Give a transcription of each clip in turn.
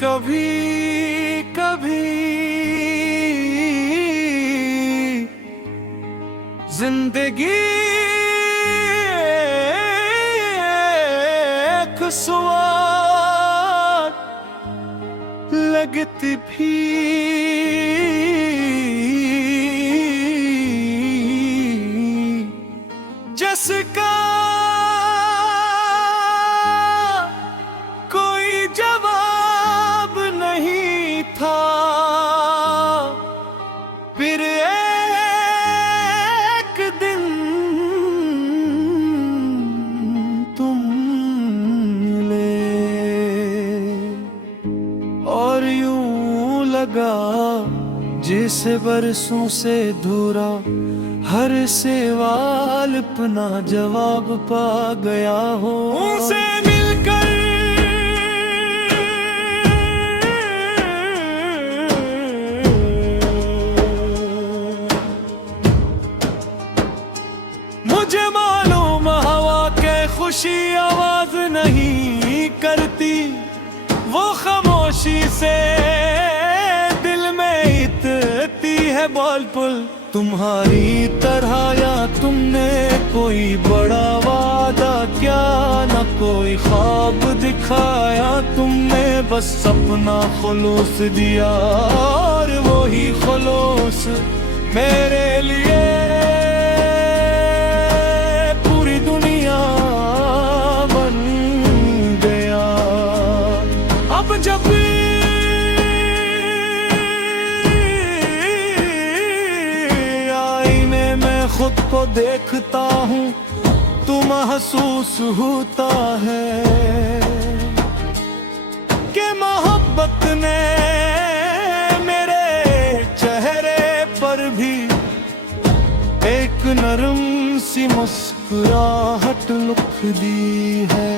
कभी कभी जिंदगी एक सवाल लगती भी जिसका कोई जवाब नहीं था। फिर एक दिन तुम मिले और यूं लगा जिसे बरसों से धूरा हर सवाल अपना जवाब पा गया हो। उनसे मिलकर मुझे मालूम हवा के खुशी आवाज नहीं करती, वो खामोशी से दिल में इतती है बोल पुल तुम्हारी तरह। या तुमने कोई बड़ा वादा क्या, न कोई ख्वाब दिखाया, तुमने बस अपना खुलूस दिया और वही खुलूस मेरे लिए पूरी दुनिया बन गया। अब जब खुद को देखता हूँ तो महसूस होता है कि मोहब्बत ने मेरे चेहरे पर भी एक नरम सी मुस्कुराहट लिख दी है।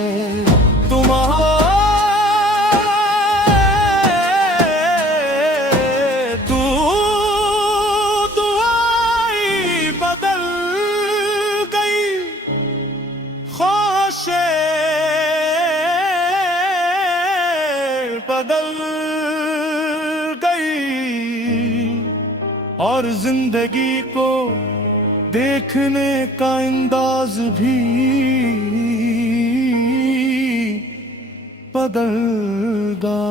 बदल गई और जिंदगी को देखने का अंदाज भी बदल गया।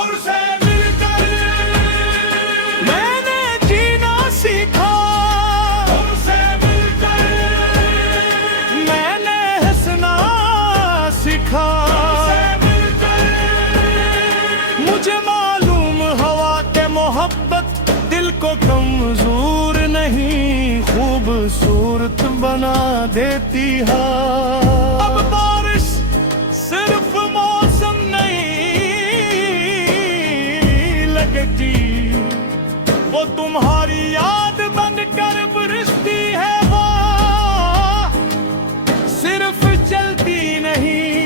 उनसे मिलकर मैंने जीना सीखा, उनसे मिलकर मैंने हंसना सीखा। मुझे मालूम हवा के मोहब्बत दिल को कमजोर नहीं खूबसूरत बना देती है। अब बारिश सिर्फ मौसम नहीं लगती, वो तुम्हारी याद बनकर बरसती है। वो सिर्फ चलती नहीं,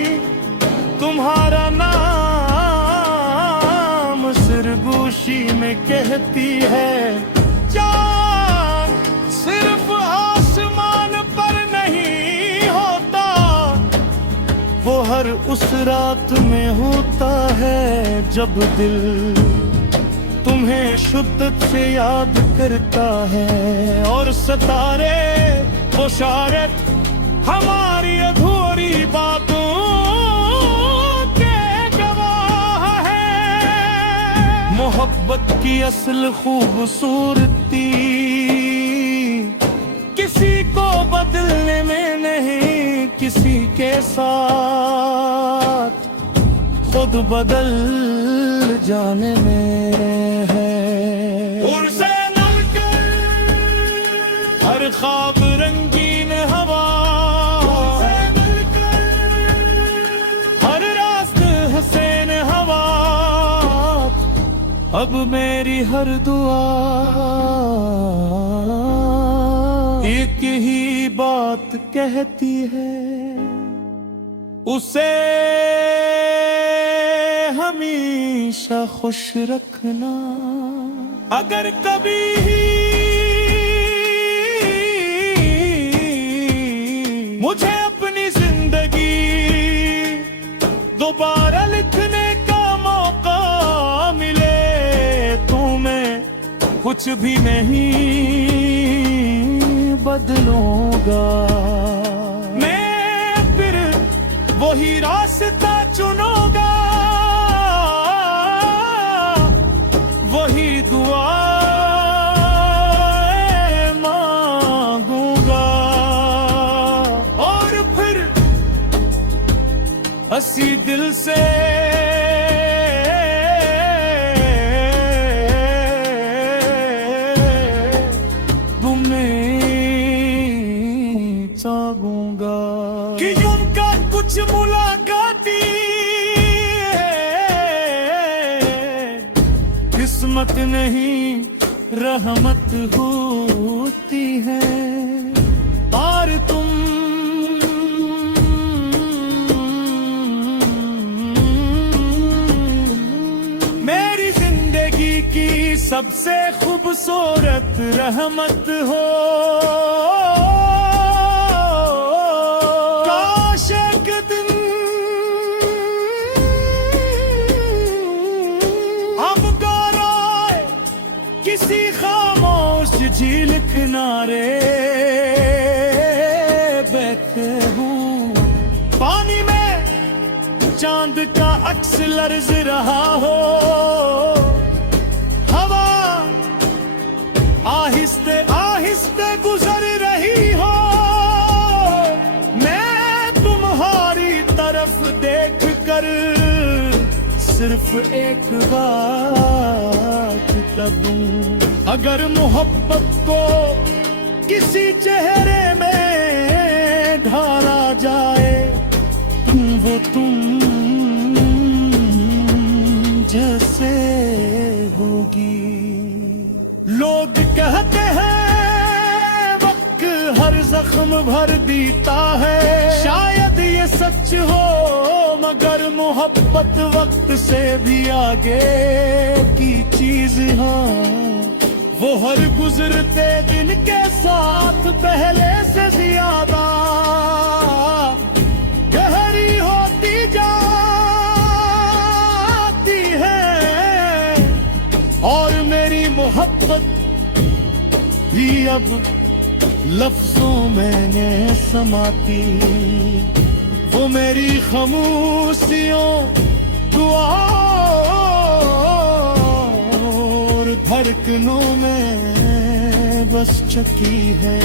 तुम्हारा नाम सिरगोशी में कहती है। चाँद सिर्फ आसमान पर नहीं होता, वो हर उस रात में होता है जब दिल तुम्हें शुद्दत से याद करता है। और सितारे वो शायद हमारी अधूरी बातों मोहब्बत की असल खूबसूरती किसी को बदलने में नहीं, किसी के साथ खुद बदल जाने में है। उनसे मिलकर हर ख्वाब रंगीन हवा, उनसे मिलकर हर रास्ते हसीन हवा, अब मेरी हर दुआ एक ही बात कहती है, उसे हमेशा खुश रखना। अगर कभी मुझे अपनी जिंदगी दोबारा लिखने का मौका कुछ भी नहीं बदलूंगा। मैं फिर वही रास्ता चुनूंगा, वही दुआ मांगूंगा, और फिर हंसी दिल से चाहूंगा कि उनका कुछ मुलाकाती किस्मत नहीं रहमत होती है। और तुम मेरी जिंदगी की सबसे खूबसूरत रहमत हो। काश एक दिन हम गौराए किसी खामोश झील किनारे बैठे हूँ, पानी में चांद का अक्स लर्ज रहा हो, हवा आहिस्ते आहिस्ते गुजर रही हो, मैं तुम्हारी तरफ देख कर सिर्फ एक बात करूं। अगर मोहब्बत को किसी चेहरे में ढाला जाए, वो तुम जैसे होगी। लोग कहते हैं वक्त हर जख्म भर देता है, शायद ये सच हो, मगर मोहब्बत वक्त से भी आगे की चीज है। वो हर गुजरते दिन के साथ पहले से ज्यादा गहरी होती जाती है, और मेरी मोहब्बत भी अब लफ्जों में न समाती। वो मेरी खामोशियों, दुआओं और धड़कनों में बस चुकी है।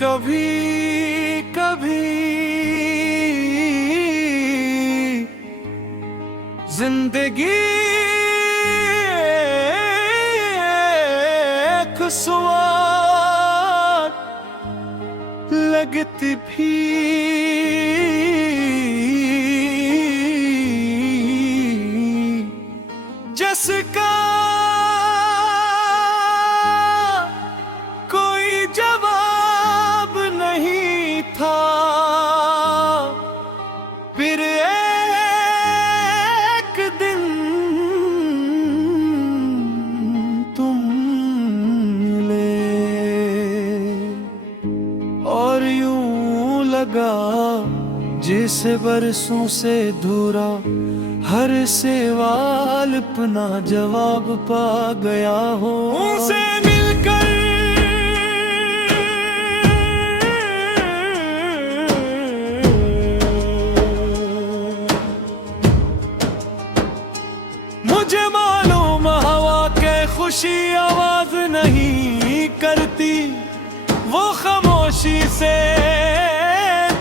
कभी कभी जिंदगी एक सवाल लगती भी जिसका कोई जवाब नहीं था। फिर एक दिन तुम मिले और यूं लगा जैसे बरसों से धूरा हर सवाल अपना जवाब पा गया हो। उनसे मिलकर मुझे मालूम हवा के खुशी आवाज नहीं करती, वो खामोशी से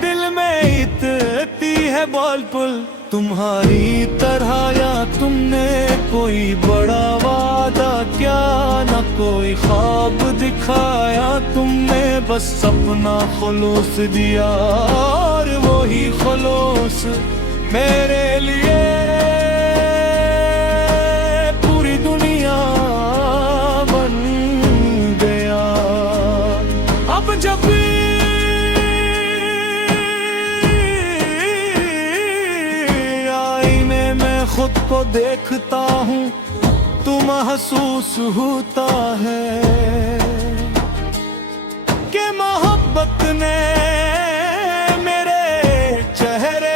दिल में इतती है बोल पुल तुम्हारी तरह। या तुमने कोई बड़ा वादा क्या, न कोई ख्वाब दिखाया, तुमने बस अपना खुलूस दिया, और वही खुलूस मेरे लिए पूरी दुनिया बन गया। अब जब खुद को देखता हूँ तो महसूस होता है कि मोहब्बत ने मेरे चेहरे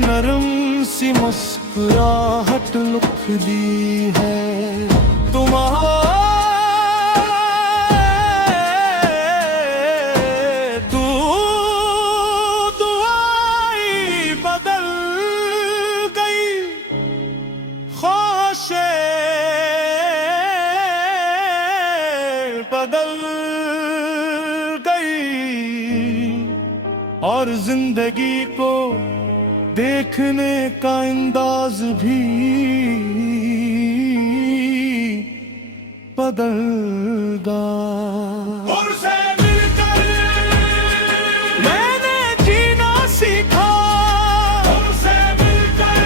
नरम सी मुस्कुराहट लुक दी है तुम्हारे तू दुआई बदल गई ख्वाहिशें बदल गई और जिंदगी को देखने का अंदाज भी बदल गया। उनसे मिलकर मैंने जीना सीखा, उनसे मिलकर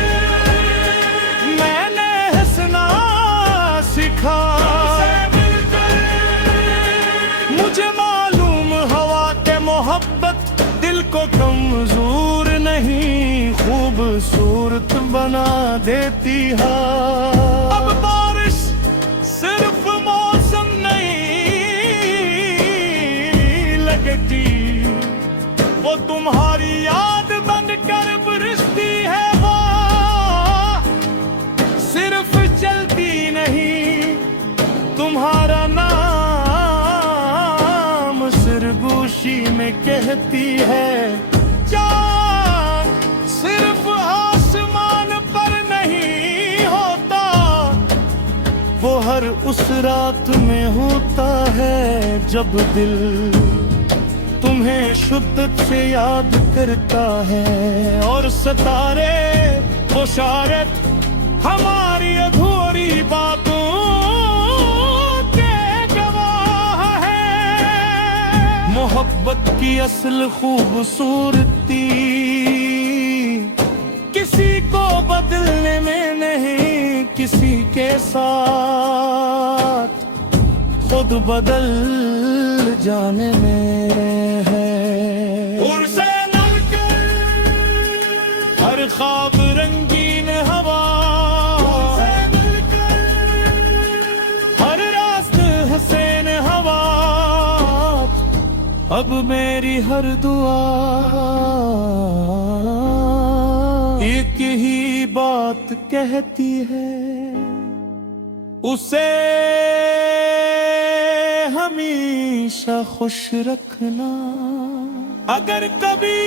मैंने हंसना सीखा, उनसे मिलकर मुझे मालूम हवा के मोहब्बत दिल को कमजोर नहीं खूबसूरत बना देती है। अब बारिश सिर्फ मौसम नहीं लगती, वो तुम्हारी याद बनकर बरसती है। वो सिर्फ चलती नहीं, तुम्हारा नाम सिरगोशी में कहती है। सिर्फ आसमान पर नहीं होता, वो हर उस रात में होता है जब दिल तुम्हें शुद्दत से याद करता है। और सितारे वो शायद हमारी अधूरी बातों के गवाह है। मोहब्बत की असल खूबसूरती किसी को बदलने में नहीं, किसी के साथ खुद बदल जाने में है। उनसे मिलकर हर ख्वाब रंगीन हवा, उनसे मिलकर हर रास्ते हसीन हवा, अब मेरी हर दुआ एक ही बात कहती है, उसे हमेशा खुश रखना। अगर कभी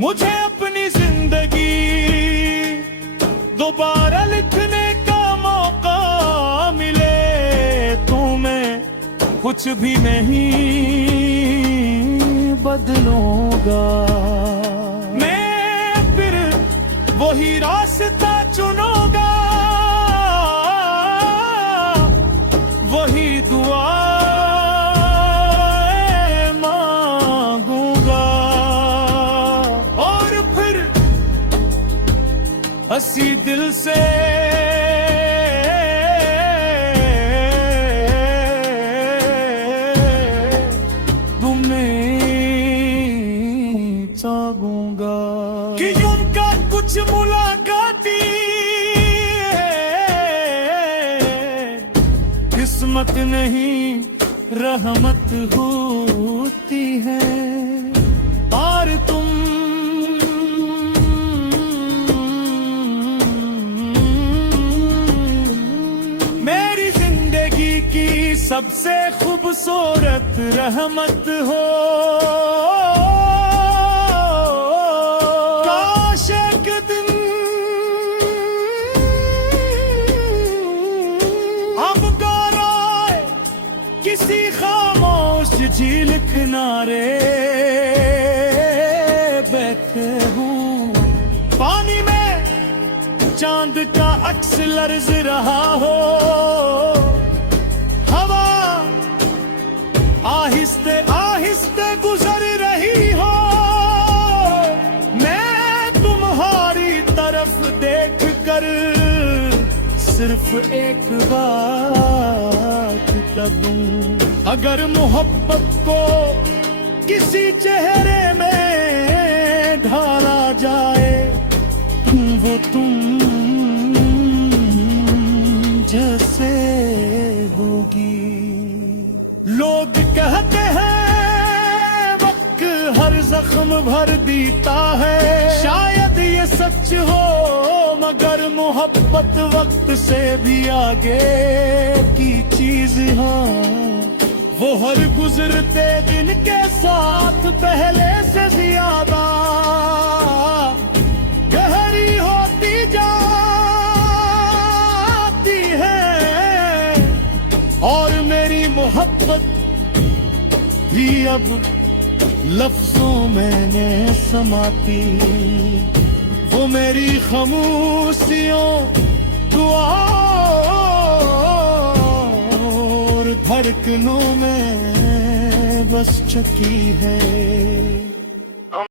मुझे अपनी जिंदगी दोबारा लिखने का मौका मिले तो मैं कुछ भी नहीं बदलूंगा। मैं फिर वही रास्ता चुनूंगा, वही दुआ मांगूंगा और फिर हंसी दिल से चाहूंगा कि उनका कुछ मुलाकाती किस्मत नहीं रहमत होती है। और तुम मेरी जिंदगी की सबसे खूबसूरत रहमत हो। किसी खामोश झील किनारे बैठे हूँ, पानी में चांद का अक्स लर्ज रहा हो। हवा आहिस्ते आहिस्ते गुजर रही हो, मैं तुम्हारी तरफ देख कर सिर्फ एक बात दूं। अगर मोहब्बत को किसी चेहरे में ढाला जाए, वो तुम जैसे होगी। लोग कहते हैं वक्त जख्म भर देता है। शायद ये सच हो मगर मोहब्बत वक्त से भी आगे की चीज है। वो हर गुजरते दिन के साथ पहले से ज्यादा गहरी होती जाती है। और मेरी मोहब्बत भी अब लफ्जों में न समाती। वो मेरी खामोशियों दुआओं और धड़कनों में बस चुकी है।